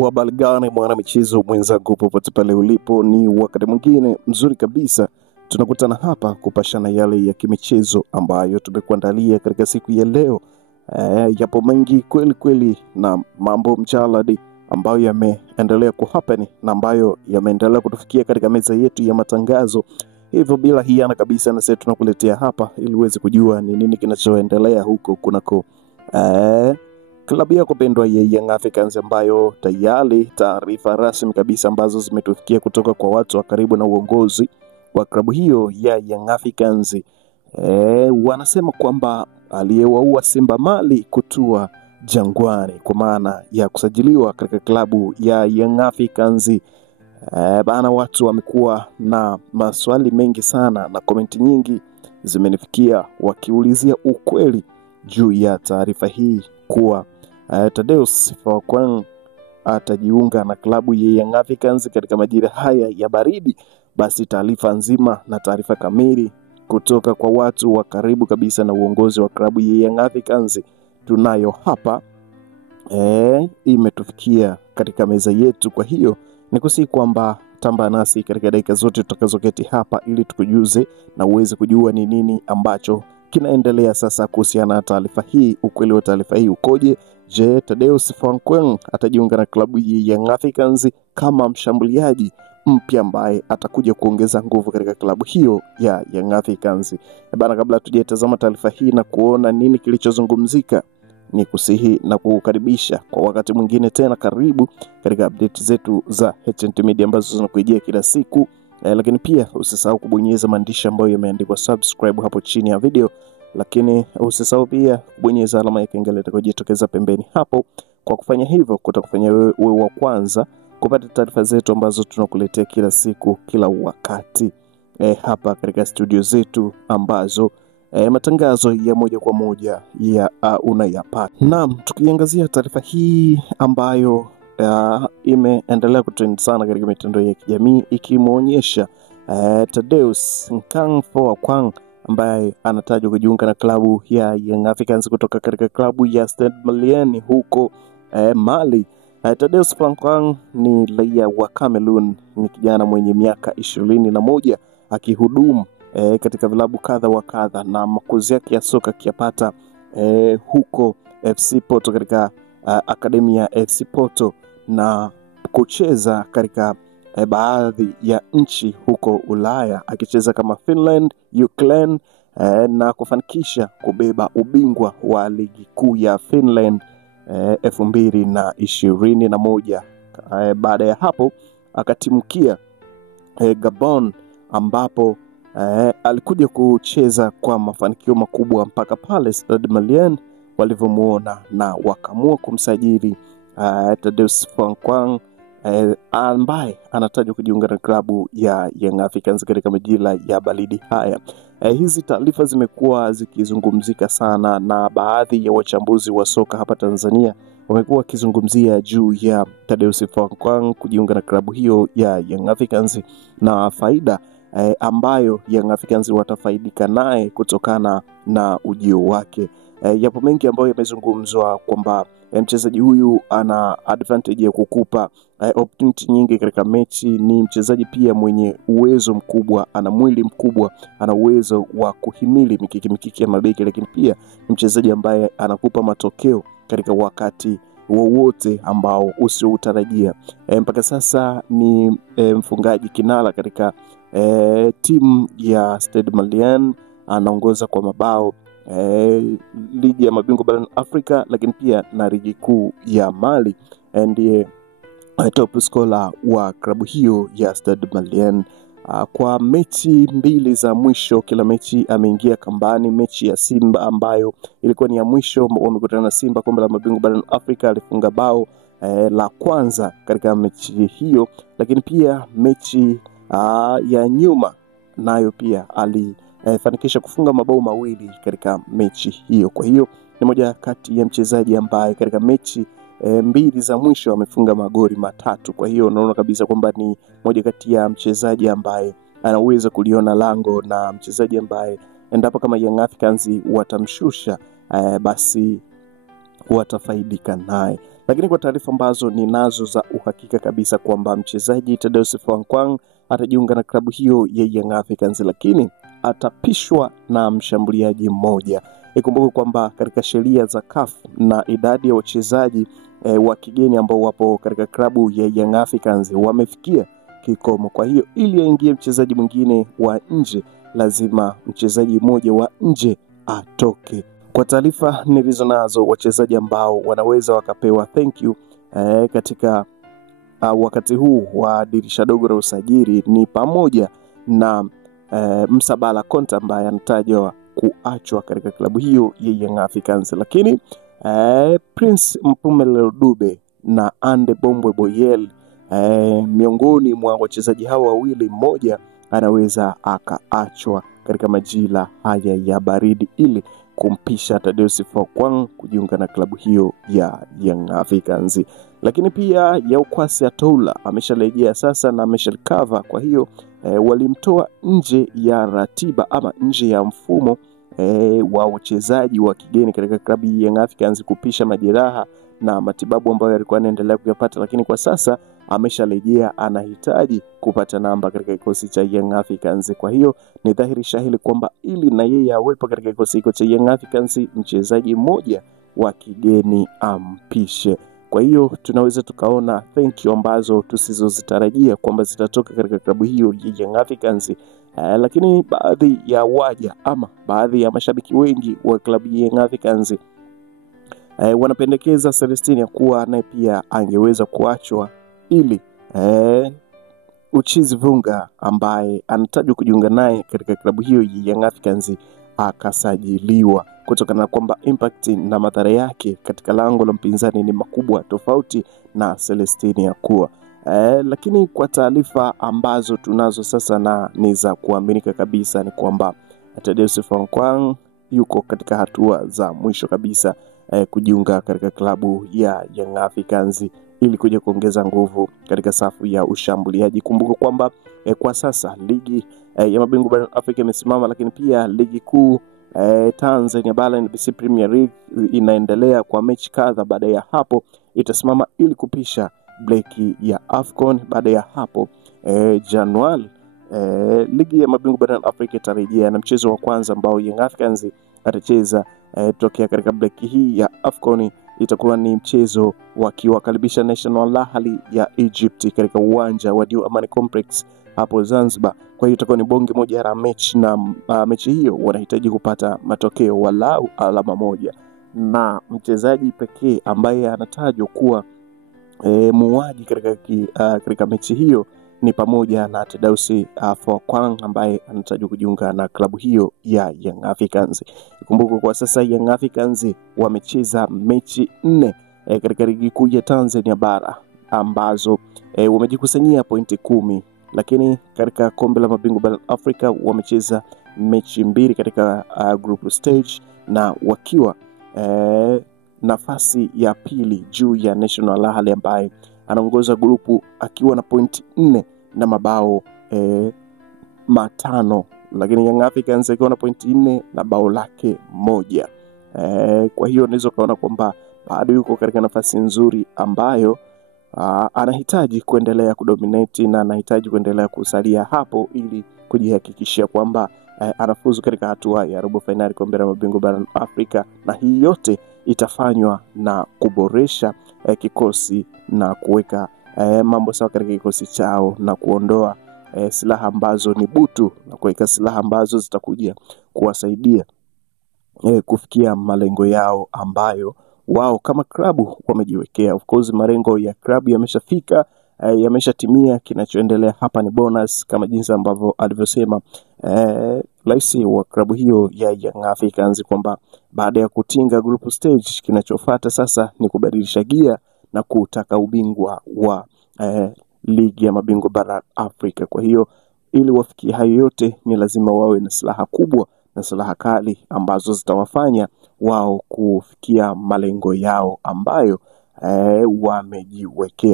Habari gani mwana michezo mwenzangu, popote pale ulipo, ni wakati mwingine mzuri kabisa tunakutana hapa kupashana yale ya kimichezo ambayo tumekuandalia katika siku ya leo. Yapo mengi kweli kweli na mambo mjaladi ambayo yameendelea kuhappen na ambayo yameendelea kutufikia katika meza yetu ya matangazo. Hivyo bila hiana kabisa na sasa tunakuletea hapa ili uweze kujua ni nini kinachoendelea huko kunako klabu yako pendwa ya Young Africans, ambayo tayari taarifa rasmi kabisa ambazo zimetufikia kutoka kwa watu wa karibu na uongozi wa klabu hiyo ya Young Africans wanasema kwamba aliyewaua Simba Mali kutua Jangwani kwa maana ya kusajiliwa katika klabu ya Young Africans. Bana, watu wamekuwa na maswali mengi sana na komenti nyingi zimenifikia wakiulizia ukweli juu ya taarifa hii kuwa Thaddeus Phakwang atajiunga na klabu ya Young Africans katika majira haya ya baridi. Basi taarifa nzima na taarifa kamili kutoka kwa watu wa karibu kabisa na uongozi wa klabu ya Young Africans tunayo hapa imetufikia katika meza yetu. Kwa hiyo nikusihi kwamba tamba nasi katika dakika zote tutakazoketi hapa ili tukujuze na uweze kujua ni nini ambacho kinaendelea sasa kuhusiana na taarifa hii. Ukweli wa taarifa hii ukoje? Je, Thaddeus Phakwang atajiunga na klabu ya Young Africans kama mshambuliaji mpya ambaye atakuja kuongeza nguvu katika klabu hiyo ya Young Africans? Bana, kabla tujatazama taarifa hii na kuona nini kilichozungumzika, ni kusihi na kukaribisha kwa wakati mwingine tena. Karibu katika update zetu za HNT Media ambazo zinakujia kila siku. Lakini pia usisahau kubonyeza maandishi ambayo yameandikwa subscribe hapo chini ya video, lakini usisahau pia kubonyeza alama ya kengele itakayojitokeza pembeni hapo. Kwa kufanya hivyo kutakufanya wewe wa kwanza kupata taarifa zetu ambazo tunakuletea kila siku kila wakati hapa katika studio zetu ambazo matangazo ya moja kwa moja ya unayapata. Naam, tukiangazia taarifa hii ambayo imeendelea kutrend sana katika mitandao ya kijamii ikimuonyesha Thaddeus Phakwang ambaye anatajwa kujiunga na klabu ya Young Africans kutoka katika klabu ya Stade Malien huko Mali. Thaddeus Phakwang ni raia wa Cameroon, ni kijana mwenye miaka 21 akihudumu katika vilabu kadha wa kadha na makuzi yake ya soka akiyapata huko FC Porto katika akademi ya FC Porto na kucheza katika baadhi ya nchi huko Ulaya akicheza kama Finland, Ukraine na kufanikisha kubeba ubingwa wa ligi kuu ya Finland 2021. Baada ya hapo akatimukia Gabon ambapo alikuja kucheza kwa mafanikio makubwa mpaka pale Stade Malien walivyomuona na wakamua kumsajili Thaddeus Phakwang ambaye anatajwa kujiunga na klabu ya Young Africans katika majira ya baridi haya. Hizi taarifa zimekuwa zikizungumzika sana na baadhi ya wachambuzi wa soka hapa Tanzania wamekuwa wakizungumzia juu ya Thaddeus Phakwang kujiunga na klabu hiyo ya Young Africans na faida ambayo Young Africans watafaidika naye kutokana na ujio wake. Yapo mengi ambayo yamezungumzwa kwamba mchezaji huyu ana advantage ya kukupa opportunity nyingi katika mechi. Ni mchezaji pia mwenye uwezo mkubwa, ana mwili mkubwa, ana uwezo wa kuhimili mikiki ya mabeki, lakini pia ni mchezaji ambaye anakupa matokeo katika wakati wowote ambao usiutarajia. Mpaka sasa ni mfungaji kinara katika timu ya Stade Malien, anaongoza kwa mabao ligi ya mabingwa barani Afrika, lakini pia na ligi kuu ya Mali. Ndiye top scorer wa klabu hiyo ya Stade Malien. Kwa mechi mbili za mwisho, kila mechi ameingia kambani. Mechi ya Simba ambayo ilikuwa ni ya mwisho, wamekutana na Simba kombe la mabingwa barani Afrika, alifunga bao la kwanza katika mechi hiyo, lakini pia mechi ya nyuma nayo pia alifanikisha kufunga mabao mawili katika mechi hiyo. Kwa hiyo ni moja kati ya mchezaji ambaye katika mechi mbili za mwisho amefunga magoli matatu. Kwa hiyo unaona kabisa kwamba ni moja kati ya mchezaji ambaye anaweza kuliona lango na mchezaji ambaye endapo kama Young Africans watamshusha basi watafaidika naye. Lakini kwa taarifa ambazo ninazo za uhakika kabisa kwamba mchezaji Thaddeus Phoang atajiunga na klabu hiyo ya Young Africans, lakini atapishwa na mshambuliaji mmoja. Ikumbuke kwamba katika sheria za CAF na idadi ya wachezaji wa kigeni ambao wapo katika klabu ya Young Africans wamefikia kikomo. Kwa hiyo ili aingie mchezaji mwingine wa nje, lazima mchezaji mmoja wa nje atoke. Kwa taarifa nilizonazo, wachezaji ambao wanaweza wakapewa thank you katika wakati huu wa dirisha dogo la usajili ni pamoja na Musa Bala Konta ambaye anatajwa kuachwa katika klabu hiyo ya Young Africans, lakini Prince Mpumelelo Dube na Ande Bombwe Boyel, miongoni mwa wachezaji hao wawili, mmoja anaweza akaachwa katika majira haya ya baridi ili kumpisha Thaddeus Phoang kujiunga na klabu hiyo ya Young Africans. Lakini pia Yaukwasi Atoula amesharejea sasa na amesharecover. Kwa hiyo walimtoa nje ya ratiba ama nje ya mfumo wa wachezaji wa kigeni katika klabu ya Young Africans kupisha majeraha na matibabu ambayo alikuwa anaendelea kuyapata, lakini kwa sasa amesharejea, anahitaji kupata namba katika kikosi cha Young Africans. Kwa hiyo ni dhahiri shahiri kwamba ili na yeye awepo katika kikosi hicho cha Young Africans, mchezaji mmoja wa kigeni ampishe. Kwa hiyo tunaweza tukaona thank you ambazo tusizozitarajia kwamba zitatoka katika klabu hiyo ya Young Africans. Lakini baadhi ya waja ama baadhi ya mashabiki wengi wa klabu ya Young Africans wanapendekeza Celestine kuwa naye pia angeweza kuachwa ili Uchizi Vunga ambaye anatajwa kujiunga naye katika klabu hiyo ya Young Africans akasajiliwa, kutokana na kwamba impact na madhara yake katika lango la mpinzani ni makubwa tofauti na Celestine Yakua. Lakini kwa taarifa ambazo tunazo sasa na ni za kuaminika kabisa ni kwamba Thaddeus Phoang yuko katika hatua za mwisho kabisa kujiunga katika klabu ya Young Africans ili kuja kuongeza nguvu katika safu ya ushambuliaji. Kumbuka kwamba kwa sasa ligi ya mabingwa barani Afrika imesimama, lakini pia ligi kuu Tanzania Bara NBC Premier League inaendelea kwa mechi kadha. Baada ya hapo itasimama ili kupisha breki ya AFCON. Baada ya hapo Januari ligi ya mabingwa barani Afrika itarejea na mchezo wa kwanza ambao Young Africans atacheza tokea katika breki hii ya AFCON itakuwa ni mchezo wakiwakaribisha National Ahli ya Egypt katika uwanja wa New Amani Complex hapo Zanzibar. Kwa hiyo itakuwa ni bonge moja la mechi, na mechi hiyo wanahitaji kupata matokeo walau alama moja, na mchezaji pekee ambaye anatajwa kuwa muuaji katika mechi hiyo ni pamoja na Thaddeus Phoang ambaye anatajwa kujiunga na klabu hiyo ya Young Africans. Kumbuka kwa sasa Young Africans wamecheza mechi 4 katika ligi kuu ya Tanzania Bara ambazo wamejikusanyia pointi 10, lakini katika kombe la mabingwa barani Afrika wamecheza mechi 2 katika group stage na wakiwa nafasi ya pili juu ya National Ahli ambaye anaongoza grupu akiwa na pointi 4 na mabao 5, lakini Young Africans akiwa na pointi 4 na bao lake 1. Kwa hiyo unaweza kuona kwamba bado yuko katika nafasi nzuri ambayo anahitaji kuendelea kudominate na anahitaji kuendelea kusalia hapo ili kujihakikishia kwamba anafuzu katika hatua ya robo finali kombe la mabingwa barani Afrika, na hii yote itafanywa na kuboresha kikosi na kuweka mambo sawa katika kikosi chao na kuondoa silaha ambazo ni butu na kuweka silaha ambazo zitakuja kuwasaidia kufikia malengo yao ambayo wao kama klabu wamejiwekea. Of course malengo ya klabu yameshafika, yameshatimia. Kinachoendelea hapa ni bonus, kama jinsi ambavyo alivyosema rais wa klabu hiyo ya Young Africans kwamba baada ya kutinga group stage kinachofuata sasa ni kubadilisha gia na kutaka ubingwa wa ligi ya mabingwa barani Afrika. Kwa hiyo ili wafikie hayo yote ni lazima wawe na silaha kubwa na silaha kali ambazo zitawafanya wao kufikia malengo yao ambayo wamejiwekea.